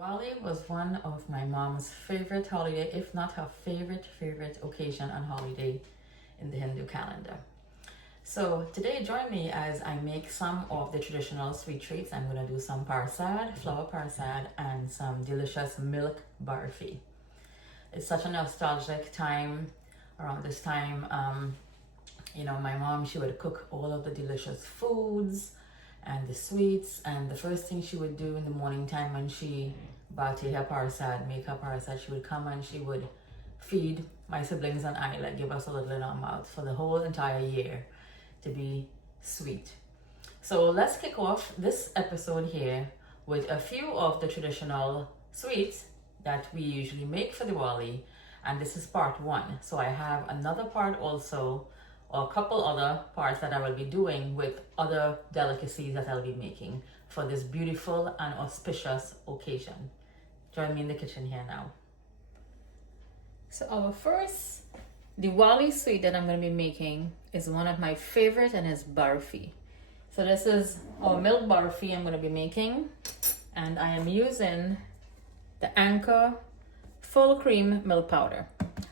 Diwali was one of my mom's favorite holiday, if not her favorite occasion and holiday in the Hindu calendar. So today join me as I make some of the traditional sweet treats. I'm going to do some parsad, flour parsad, and some delicious milk barfi. It's such a nostalgic time around this time. My mom, she would cook all of the delicious foods and the sweets, and the first thing she would do in the morning time when she bati her parsad, make her parsad, she would come and she would feed my siblings and I, like give us a little in our mouth for the whole entire year to be sweet. So let's kick off this episode here with a few of the traditional sweets that we usually make for Diwali, and this is part one. So I have another part also, or a couple other parts that I will be doing with other delicacies that I'll be making for this beautiful and auspicious occasion. Join me in the kitchen here now. So our first Diwali sweet that I'm going to be making is one of my favorite, and is barfi. So this is our milk barfi I'm going to be making, and I am using the Anchor full cream milk powder.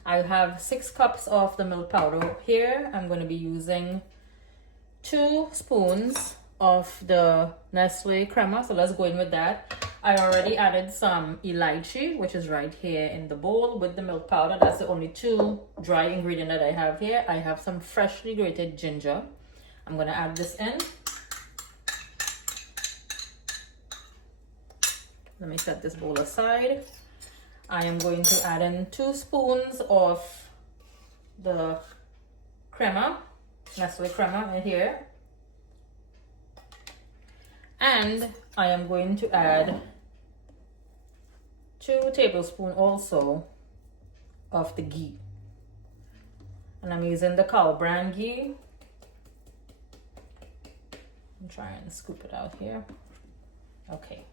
I have 6 cups of the milk powder here. I'm going to be using 2 spoons of the Nestle crema, so let's go in with that. I already added some elaichi, which is right here in the bowl with the milk powder. That's the only 2 dry ingredient that I have here. I have some freshly grated ginger. I'm going to add this in. Let me set this bowl aside. I am going to add in 2 spoons of the crema, Nestle crema in here. And I am going to add 2 tablespoons also of the ghee. And I'm using the cow brand ghee. I'm trying to scoop it out here. Okay.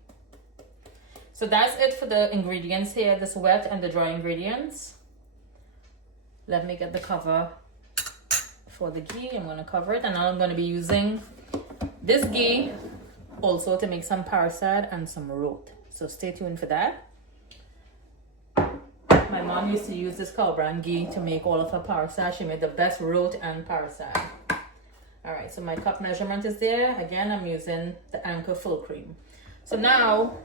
So that's it for the ingredients here, this wet and the dry ingredients. Let me get the cover for the ghee. I'm going to cover it, and now I'm going to be using this ghee also to make some parsad and some rot. So stay tuned for that. My mom used to use this cow brand ghee to make all of her parsad. She made the best rot and parsad. All right, so my cup measurement is there. Again, I'm using the Anchor full cream. So now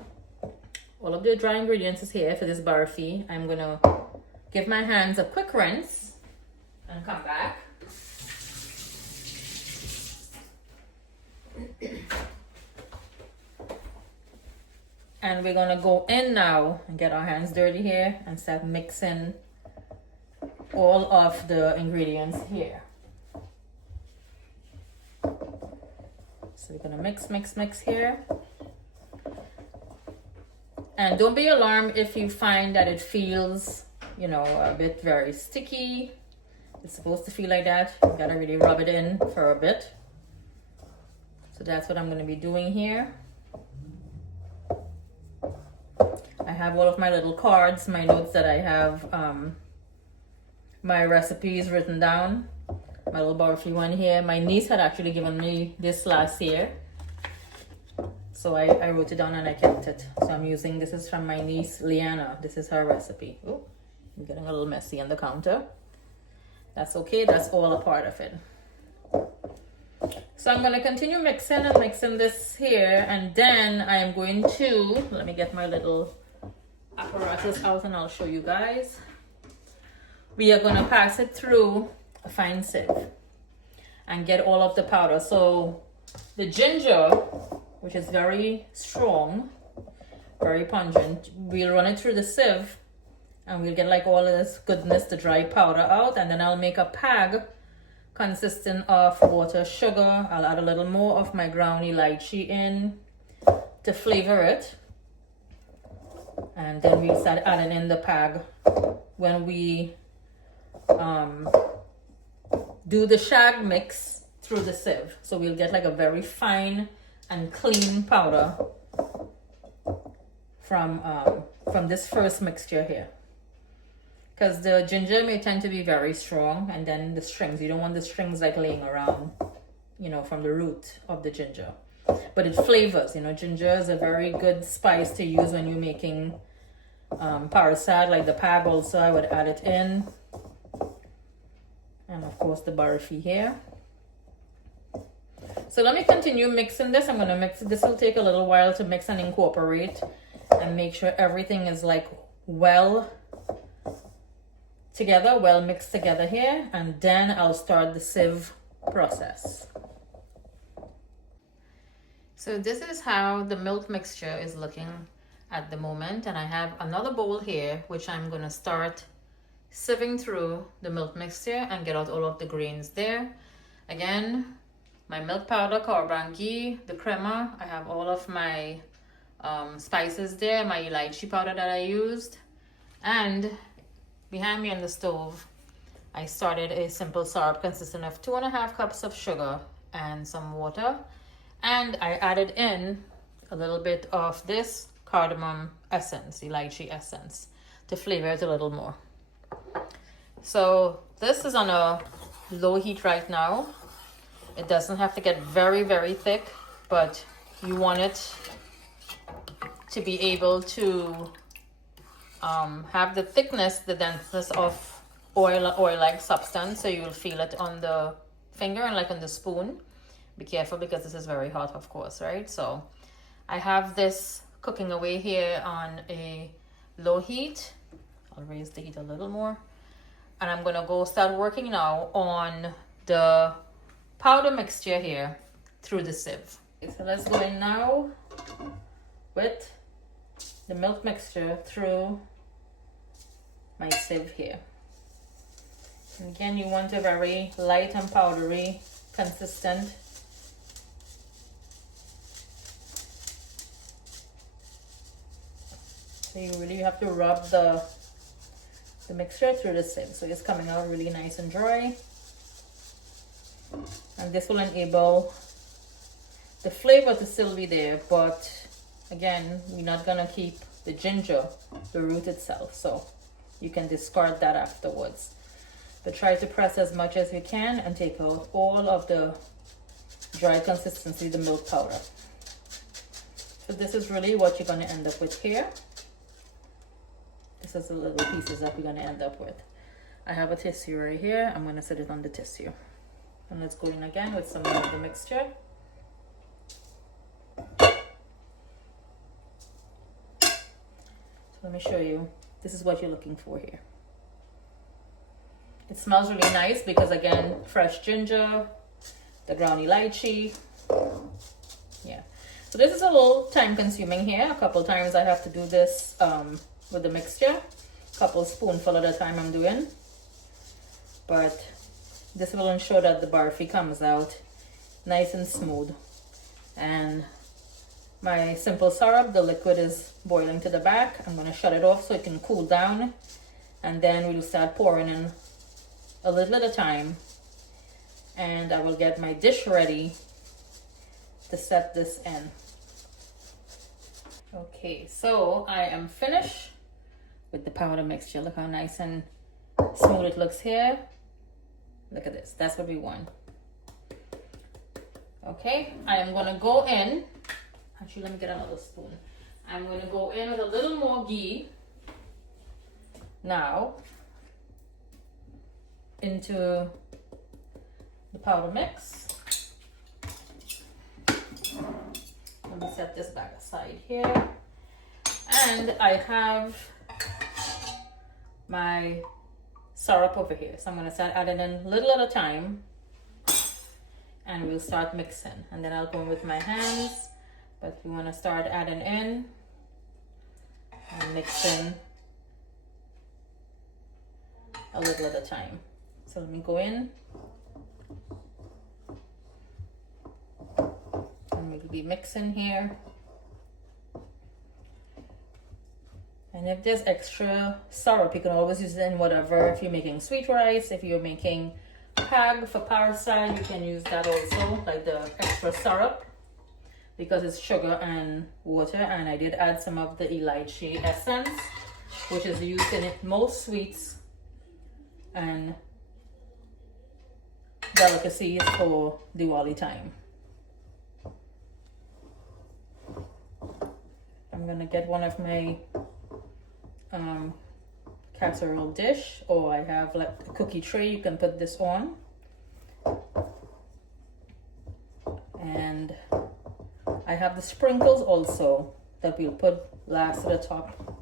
all of the dry ingredients is here for this barfi. I'm gonna give my hands a quick rinse and come back. And we're gonna go in now and get our hands dirty here and start mixing all of the ingredients here. So we're gonna mix here. And don't be alarmed if you find that it feels, a bit very sticky. It's supposed to feel like that. You gotta really rub it in for a bit. So that's what I'm gonna be doing here. I have all of my little cards, my notes that I have, my recipes written down. My little barfi one here. My niece had actually given me this last year. So I wrote it down and I kept it. So I'm using, this is from my niece, Liana. This is her recipe. Oh, I'm getting a little messy on the counter. That's okay, that's all a part of it. So I'm gonna continue mixing this here, and then I'm going to, let me get my little apparatus out and I'll show you guys. We are gonna pass it through a fine sieve and get all of the powder. So the ginger, which is very strong, very pungent, we'll run it through the sieve and we'll get like all of this goodness, the dry powder out, and then I'll make a pag consisting of water, sugar. I'll add a little more of my ground elaichi in to flavor it, and then we'll start adding in the pag when we do the shag mix through the sieve. So we'll get like a very fine and clean powder from this first mixture here, because the ginger may tend to be very strong, and then the strings, you don't want the strings like laying around, from the root of the ginger. But but it flavors. You know, ginger is a very good spice to use when you're making parsad, like the pag also. I would add it in. And of course the barfi here. So let me continue mixing this. I'm going to mix it. This will take a little while to mix and incorporate and make sure everything is like well together, well mixed together here. And then I'll start the sieve process. So this is how the milk mixture is looking at the moment. And I have another bowl here, which I'm going to start sieving through the milk mixture and get out all of the grains there. Again, my milk powder, coriander ghee, the crema. I have all of my spices there, my elaichi powder that I used. And behind me on the stove, I started a simple syrup consisting of 2.5 cups of sugar and some water. And I added in a little bit of this cardamom essence, elaichi essence, to flavor it a little more. So this is on a low heat right now. It doesn't have to get very, very thick, but you want it to be able to have the thickness, the denseness of oil-like substance, so you will feel it on the finger and like on the spoon. Be careful because this is very hot, of course, right? So I have this cooking away here on a low heat. I'll raise the heat a little more. And I'm gonna go start working now on the powder mixture here through the sieve. Okay, so let's go in now with the milk mixture through my sieve here. And again, you want a very light and powdery consistent. So you really have to rub the mixture through the sieve, so it's coming out really nice and dry. And this will enable the flavor to still be there, but again, we're not gonna keep the ginger, the root itself, so you can discard that afterwards. But try to press as much as you can and take out all of the dry consistency, the milk powder. So this is really what you're gonna end up with here. This is the little pieces that we're gonna end up with. I have a tissue right here. I'm gonna set it on the tissue. And let's go in again with some of the mixture. So let me show you. This is what you're looking for here. It smells really nice because, again, fresh ginger, the ground elaichi. Yeah. So this is a little time consuming here. A couple times I have to do this with the mixture. A couple spoonful at a time I'm doing. But this will ensure that the barfi comes out nice and smooth. And my simple syrup, the liquid is boiling to the back. I'm going to shut it off so it can cool down. And then we'll start pouring in a little at a time. And I will get my dish ready to set this in. Okay, so I am finished with the powder mixture. Look how nice and smooth it looks here. Look at this. That's what we want. Okay, I am going to go in. Actually, let me get another spoon. I'm going to go in with a little more ghee now into the powder mix. Let me set this back aside here. And I have my syrup over here. So I'm going to start adding in little at a time. And we'll start mixing. And then I'll go in with my hands. But we want to start adding in and mixing a little at a time. So let me go in. And we'll be mixing here. And if there's extra syrup, you can always use it in whatever. If you're making sweet rice, if you're making pag for parsad, you can use that also, like the extra syrup, because it's sugar and water. And I did add some of the elaichi essence, which is used in most sweets and delicacies for Diwali time. I'm gonna get one of my casserole dish, or I have like a cookie tray you can put this on. And I have the sprinkles also that we'll put last to the top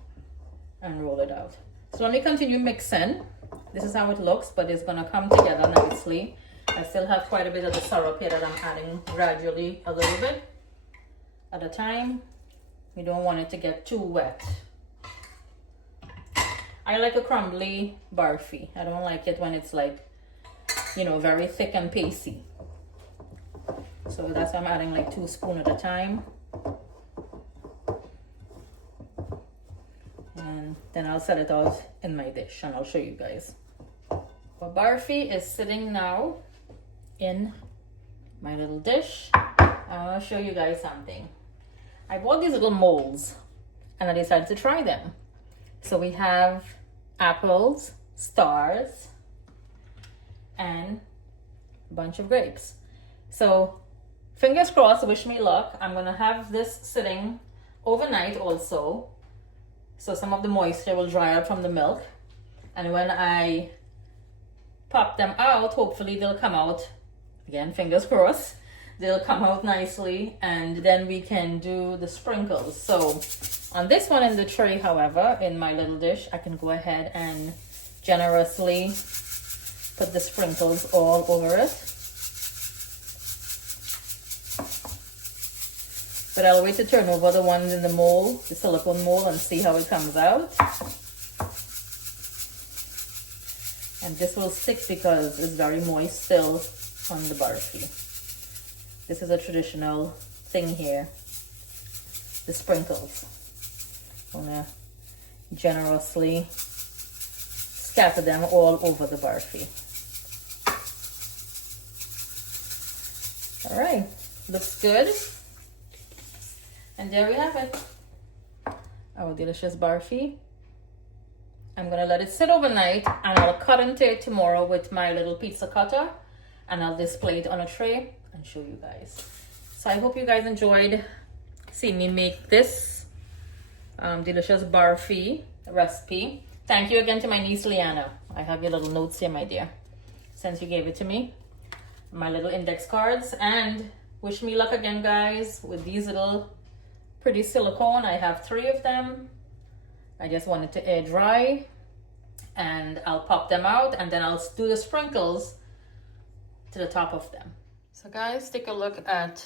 and roll it out. So let me continue mixing. This is how it looks, but it's gonna come together nicely. I still have quite a bit of the syrup here that I'm adding gradually, a little bit at a time. We don't want it to get too wet. I like a crumbly barfi. I don't like it when it's like, you know, very thick and pasty. So that's why I'm adding like 2 spoons at a time. And then I'll set it out in my dish and I'll show you guys. The barfi is sitting now in my little dish. I want to show you guys something. I bought these little molds and I decided to try them. So we have apples, stars, and a bunch of grapes. So fingers crossed, wish me luck. I'm gonna have this sitting overnight also, so some of the moisture will dry out from the milk, and when I pop them out, hopefully they'll come out, again fingers crossed, they'll come out nicely, and then we can do the sprinkles. So on this one in the tray, however, in my little dish, I can go ahead and generously put the sprinkles all over it. But I'll wait to turn over the ones in the mold, the silicone mold, and see how it comes out. And this will stick because it's very moist still on the barfi. This is a traditional thing here, the sprinkles. I'm gonna generously scatter them all over the barfi. All right, looks good. And there we have it, our delicious barfi. I'm gonna let it sit overnight and I'll cut into it tomorrow with my little pizza cutter, and I'll display it on a tray and show you guys. So I hope you guys enjoyed seeing me make this delicious barfi recipe. Thank you again to my niece Liana. I have your little notes here, my dear, since you gave it to me. My little index cards, and wish me luck again, guys, with these little pretty silicone. I have 3 of them. I just wanted to air dry, and I'll pop them out and then I'll do the sprinkles to the top of them. So guys, take a look at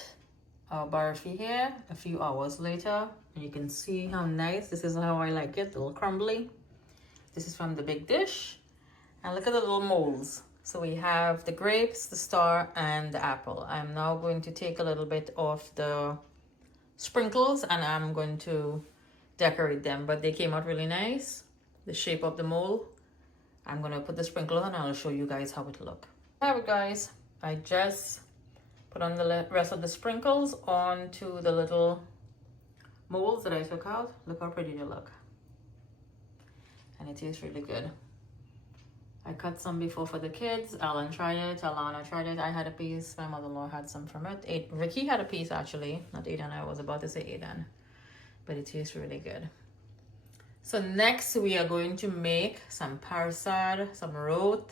our barfi here a few hours later, and you can see how nice. This is how I like it, a little crumbly. This is from the big dish, and look at the little molds. So we have the grapes, the star, and the apple. I'm now going to take a little bit of the sprinkles and I'm going to decorate them, but they came out really nice, the shape of the mold. I'm gonna put the sprinkle on and I'll show you guys how it look. Have it, guys. I just put on the rest of the sprinkles onto the little molds that I took out. Look how pretty they look, and it tastes really good. I cut some before for the kids. Alan tried it, Alana tried it. I had a piece, my mother-in-law had some from it. Ricky had a piece actually, not Aidan. I was about to say Aidan, but it tastes really good. So next we are going to make some parsad, some rot.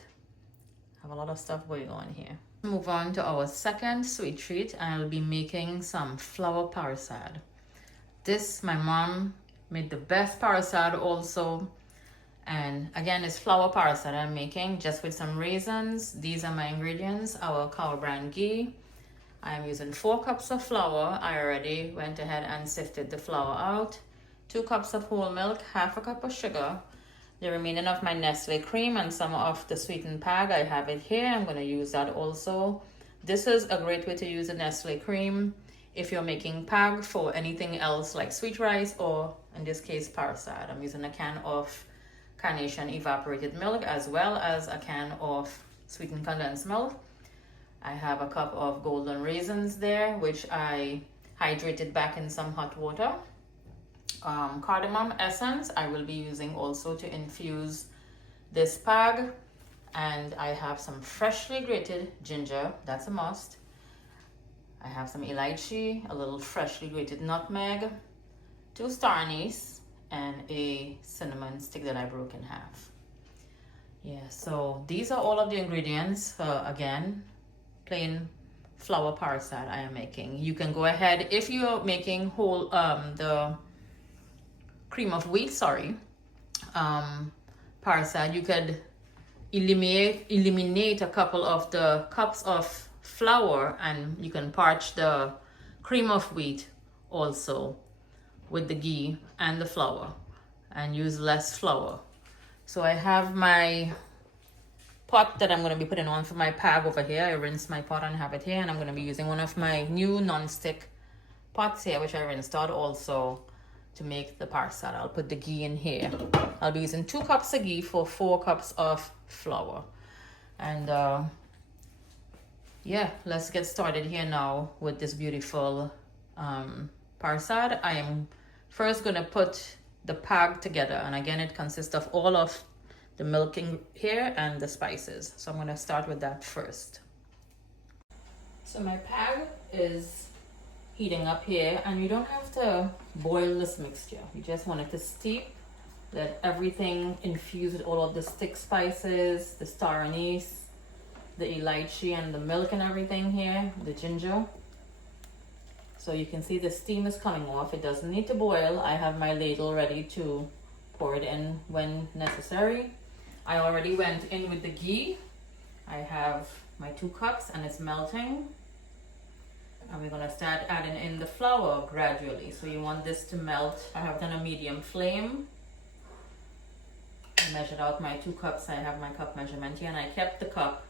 Have a lot of stuff going on here. Move on to our second sweet treat. I'll be making some flour parsad. This, my mom made the best parsad also. And again, it's flour parsad I'm making just with some raisins. These are my ingredients. Our cow brand ghee. I'm using 4 cups of flour. I already went ahead and sifted the flour out. 2 cups of whole milk, half a cup of sugar, the remaining of my Nestle cream, and some of the sweetened pag. I have it here. I'm going to use that also. This is a great way to use the Nestle cream if you're making pag for anything else like sweet rice, or in this case parsad. I'm using a can of carnation evaporated milk as well as a can of sweetened condensed milk. I have a cup of golden raisins there, which I hydrated back in some hot water. Cardamom essence I will be using also to infuse this pag, and I have some freshly grated ginger, that's a must. I have some elaichi, a little freshly grated nutmeg, 2 star anise, and a cinnamon stick that I broke in half. Yeah, so these are all of the ingredients. Again, plain flour parsad I am making. You can go ahead, if you're making whole the cream of wheat, sorry, parsad, you could eliminate a couple of the cups of flour, and you can parch the cream of wheat also with the ghee and the flour, and use less flour. So I have my pot that I'm going to be putting on for my pag over here. I rinse my pot and have it here, and I'm going to be using one of my new non-stick pots here, which I rinsed out also to make the parsad. I'll put the ghee in here. I'll be using 2 cups of ghee for 4 cups of flour. And yeah, let's get started here now with this beautiful parsad. I am first going to put the pag together, and again, it consists of all of the milk in here and the spices. So I'm going to start with that first. So my pag is heating up here, and you don't have to boil this mixture. You just want it to steep, let everything infuse with all of the stick spices, the star anise, the elaichi, and the milk and everything here, the ginger. So you can see the steam is coming off. It doesn't need to boil. I have my ladle ready to pour it in when necessary. I already went in with the ghee. I have my 2 cups and it's melting. And we're gonna start adding in the flour gradually. So you want this to melt. I have done a medium flame. I measured out my 2 cups. I have my cup measurement here, and I kept the cup.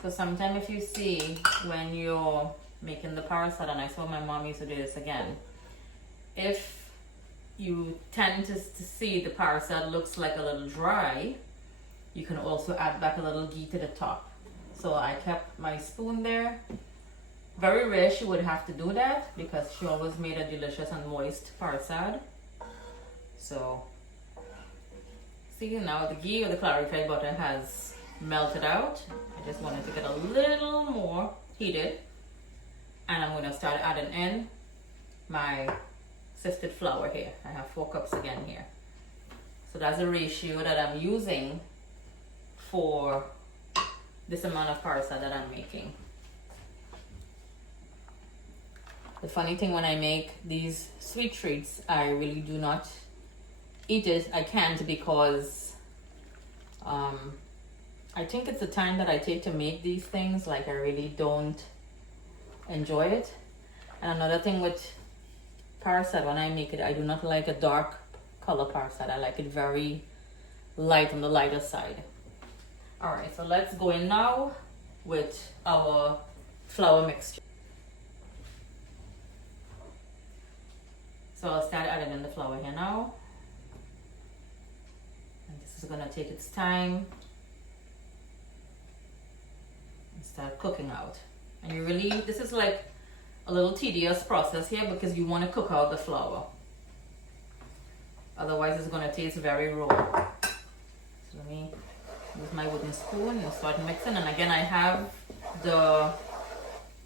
So sometimes if you see when you're making the parsad, and I saw my mom used to do this again, if you tend to see the parsad looks like a little dry, you can also add back a little ghee to the top. So I kept my spoon there. Very rare she would have to do that, because she always made a delicious and moist parsad. So see, now the ghee or the clarified butter has melted out. I just wanted to get a little more heated, and I'm going to start adding in my sifted flour here. I have 4 cups again here. So that's the ratio that I'm using for this amount of parsad that I'm making. The funny thing, when I make these sweet treats, I really do not eat it. I can't, because I think it's the time that I take to make these things. Like, I really don't enjoy it. And another thing with parsad, when I make it, I do not like a dark color parsad. I like it very light, on the lighter side. All right, so let's go in now with our flour mixture. So I'll start adding in the flour here now. And this is gonna take its time and start cooking out. And you really, this is like a little tedious process here, because you want to cook out the flour. Otherwise it's gonna taste very raw. So let me use my wooden spoon and start mixing. And again, I have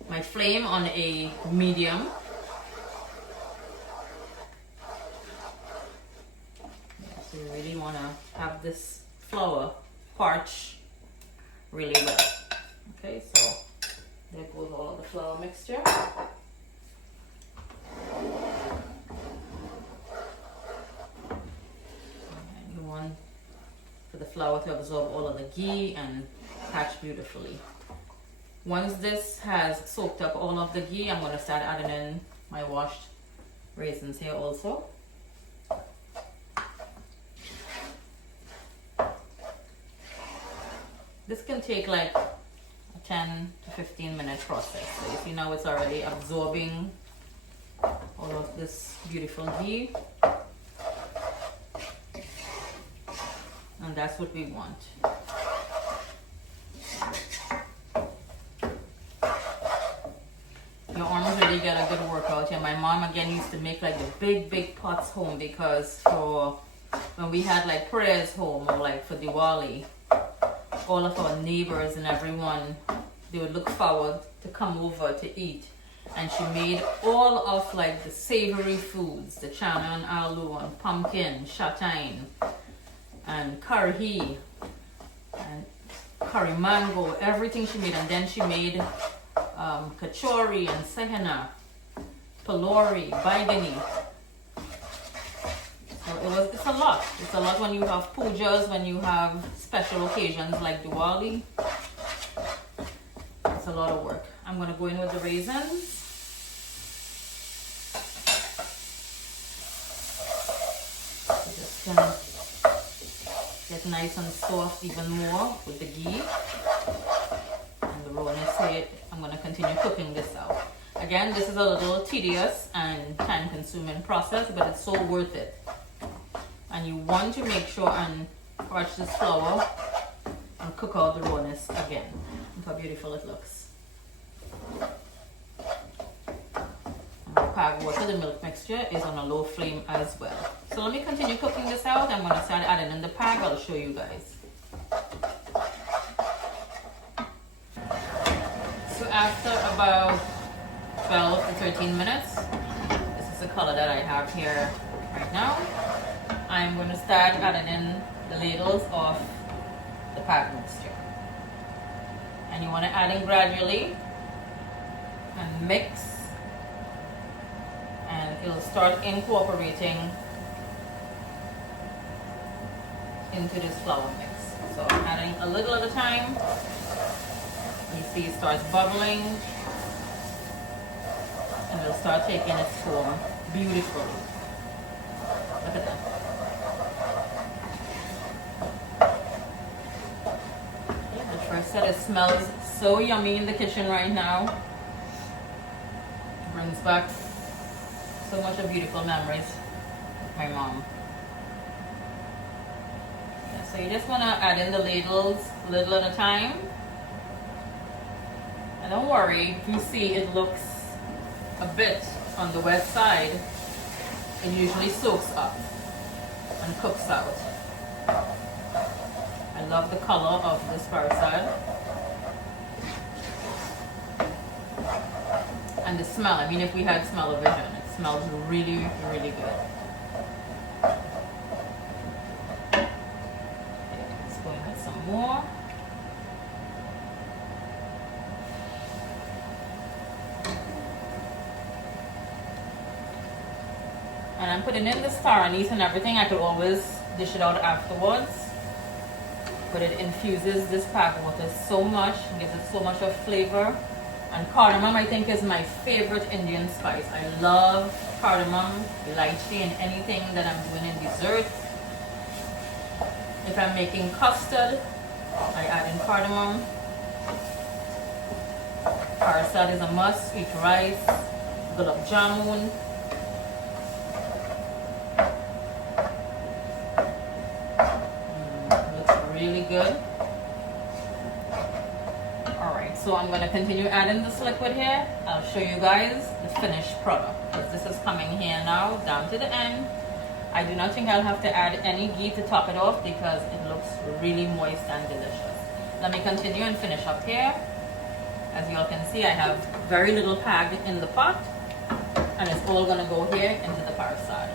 my flame on a medium. So you really want to have this flour parch really well. Okay, so there goes all of the flour mixture. And you want for the flour to absorb all of the ghee and catch beautifully. Once this has soaked up all of the ghee, I'm going to start adding in my washed raisins here also. This can take like a 10 to 15 minute process. So you see now it's already absorbing all of this beautiful ghee. And that's what we want. Your arms really get a good workout here. My mom again used to make like the big pots home, because for when we had like prayers home, or like for Diwali, all of our neighbors and everyone, they would look forward to come over to eat. And she made all of like the savory foods, the chana and aloo and pumpkin, châtain, and curry, and curry mango, everything she made. And then she made kachori and sehena, pylori, baigani. So it's a lot. It's a lot when you have pujas, when you have special occasions like Diwali. It's a lot of work. I'm gonna go in with the raisins. Just gonna get nice and soft even more with the ghee. And the rollness here, I'm gonna continue cooking this out. Again, this is a little tedious and time consuming process, but it's so worth it. And you want to make sure and crunch this flour and cook out the rawness again. Look how beautiful it looks. Pack water, the milk mixture is on a low flame as well. So let me continue cooking this out. I'm going to start adding in the pack. I'll show you guys. So after about 12 to 13 minutes, this is the color that I have here right now. I'm going to start adding in the ladles of the pack mixture. And you want to add in gradually and mix, and it'll start incorporating into this flour mix. So I'm adding a little at a time. You see it starts bubbling, and it'll start taking its form beautifully. Look at that. I said it smells so yummy in the kitchen right now. It brings back so much of beautiful memories with my mom. Yeah, so you just want to add in the ladles a little at a time. And don't worry, if you see it looks a bit on the wet side, it usually soaks up and cooks out. I love the color of this parsad. And the smell, I mean, if we had smell-o-vision, it smells really, really good. Okay, let's go in with some more. And I'm putting in the star anise and everything. I could always dish it out afterwards. But it infuses this pack water so much, gives it so much of flavor. And cardamom, I think, is my favorite Indian spice. I love cardamom, lychee in anything that I'm doing in desserts. If I'm making custard, I add in cardamom. Parsad is a must. Sweet rice, gulab jamun. Really good. Alright, so I'm going to continue adding this liquid here. I'll show you guys the finished product, because this is coming here now down to the end. I do not think I'll have to add any ghee to top it off because it looks really moist and delicious. Let me continue and finish up here. As you all can see, I have very little pag in the pot, and it's all going to go here into the parsad.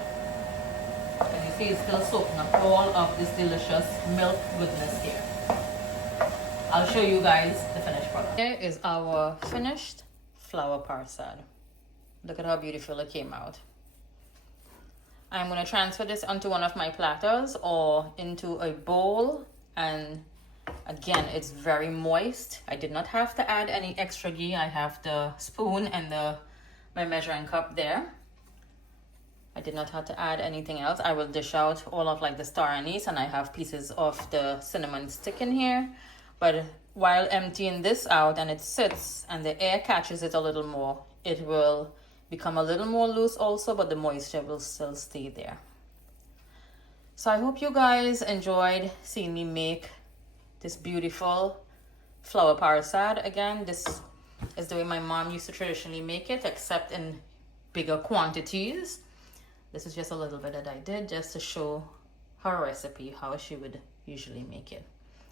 As you see, it's still soaking up all of this delicious milk goodness here. I'll show you guys the finished product. Here is our finished flour parsad. Look at how beautiful it came out. I'm going to transfer this onto one of my platters or into a bowl, and again, it's very moist. I did not have to add any extra ghee. I have the spoon and my measuring cup there. I did not have to add anything else. I will dish out all of like the star anise, and I have pieces of the cinnamon stick in here. But while emptying this out and it sits and the air catches it a little more, it will become a little more loose also, but the moisture will still stay there. So I hope you guys enjoyed seeing me make this beautiful flour parsad. Again, this is the way my mom used to traditionally make it, except in bigger quantities. This is just a little bit that I did just to show her recipe, how she would usually make it.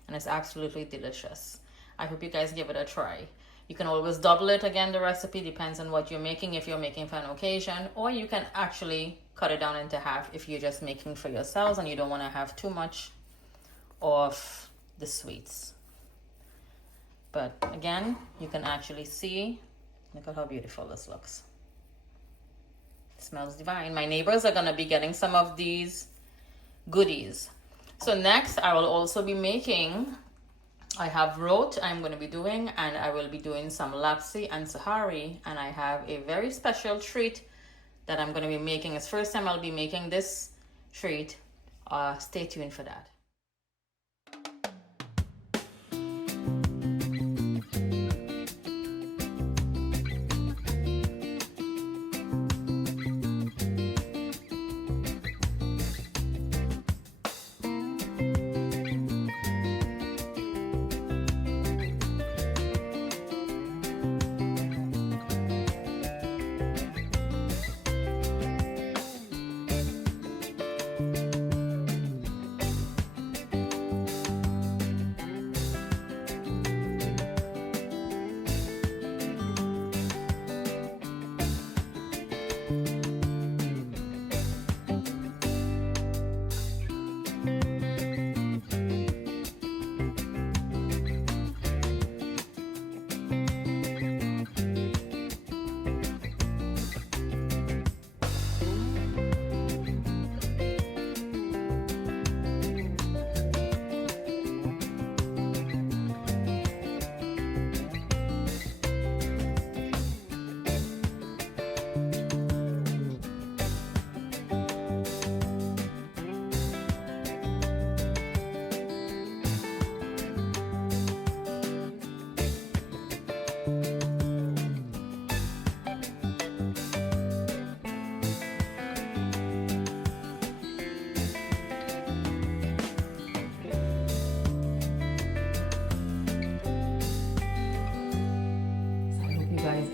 And it's absolutely delicious. I hope you guys give it a try. You can always double it again, the recipe depends on what you're making, if you're making for an occasion, or you can actually cut it down into half if you're just making for yourselves and you don't want to have too much of the sweets. But again, you can actually see, look at how beautiful this looks. It smells divine. My neighbors are going to be getting some of these goodies. So next I will also be making, I have rot I'm going to be doing, and I will be doing some lapsi and sahari, and I have a very special treat that I'm going to be making. It's first time I'll be making this treat. Stay tuned for that.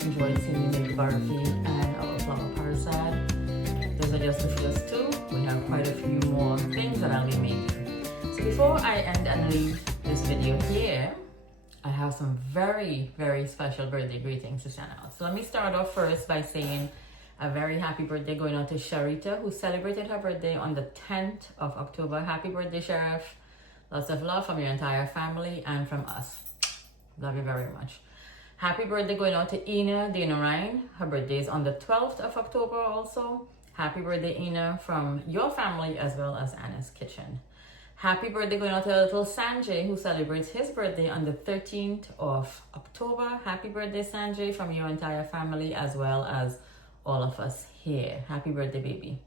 Enjoyed seeing me make barfi and our flour parsad. Those are just the first two. We have quite a few more things that I'll be making. So before I end and leave this video here, I have some very, very special birthday greetings to send out. So let me start off first by saying a very happy birthday going out to Sharita, who celebrated her birthday on the 10th of October. Happy birthday, Sheriff. Lots of love from your entire family and from us. Love you very much. Happy birthday going out to Ina Ryan. Her birthday is on the 12th of October also. Happy birthday, Ina, from your family as well as Anna's Kitchen. Happy birthday going out to little Sanjay, who celebrates his birthday on the 13th of October. Happy birthday, Sanjay, from your entire family as well as all of us here. Happy birthday, baby.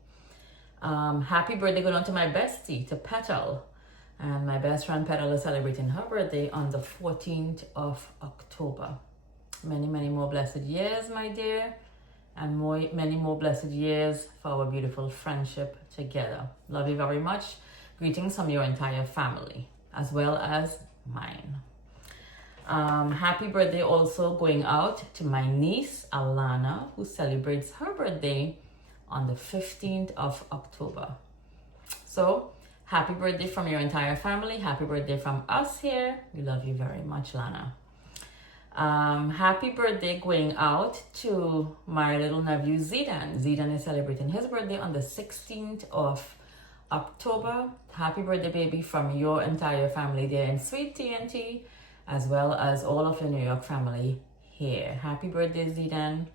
Happy birthday going out to my bestie, to Petal. And my best friend Petal is celebrating her birthday on the 14th of October. Many, many more blessed years, my dear, and many more blessed years for our beautiful friendship together. Love you very much. Greetings from your entire family, as well as mine. Happy birthday also going out to my niece, Alana, who celebrates her birthday on the 15th of October. So, happy birthday from your entire family. Happy birthday from us here. We love you very much, Lana. Happy birthday going out to my little nephew Zidan. Zidan is celebrating his birthday on the 16th of October. Happy birthday, baby, from your entire family there in Sweet TNT, as well as all of your New York family here. Happy birthday, Zidan.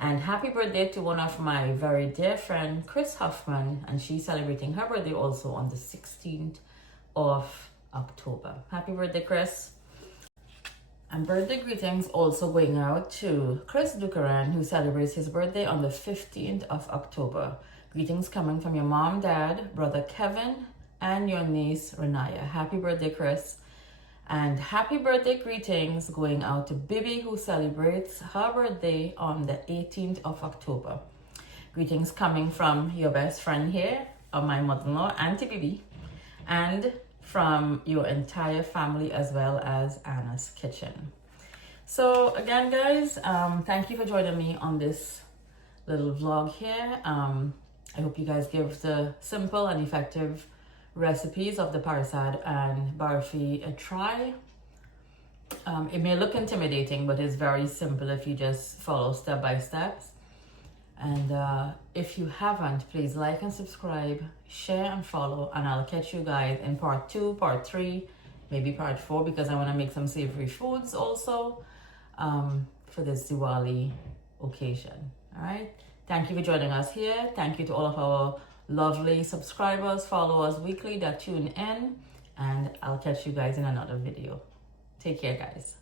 And happy birthday to one of my very dear friend, Chris Huffman, and she's celebrating her birthday also on the 16th of October. Happy birthday, Chris. And birthday greetings also going out to Chris Dukaran, who celebrates his birthday on the 15th of October. Greetings coming from your mom, dad, brother Kevin, and your niece Renaya. Happy birthday, Chris. And happy birthday greetings going out to Bibi, who celebrates her birthday on the 18th of October. Greetings coming from your best friend here, of my mother-in-law, Auntie Bibi, and from your entire family as well as Anna's Kitchen. So again, guys, thank you for joining me on this little vlog here. I hope you guys give the simple and effective recipes of the parsad and barfi a try. It may look intimidating, but it's very simple if you just follow step by steps. And if you haven't, please like and subscribe, share and follow, and I'll catch you guys in part 2, part 3, maybe part 4, because I want to make some savory foods also for this Diwali occasion. All right. Thank you for joining us here. Thank you to all of our lovely subscribers, followers weekly that tune in, and I'll catch you guys in another video. Take care, guys.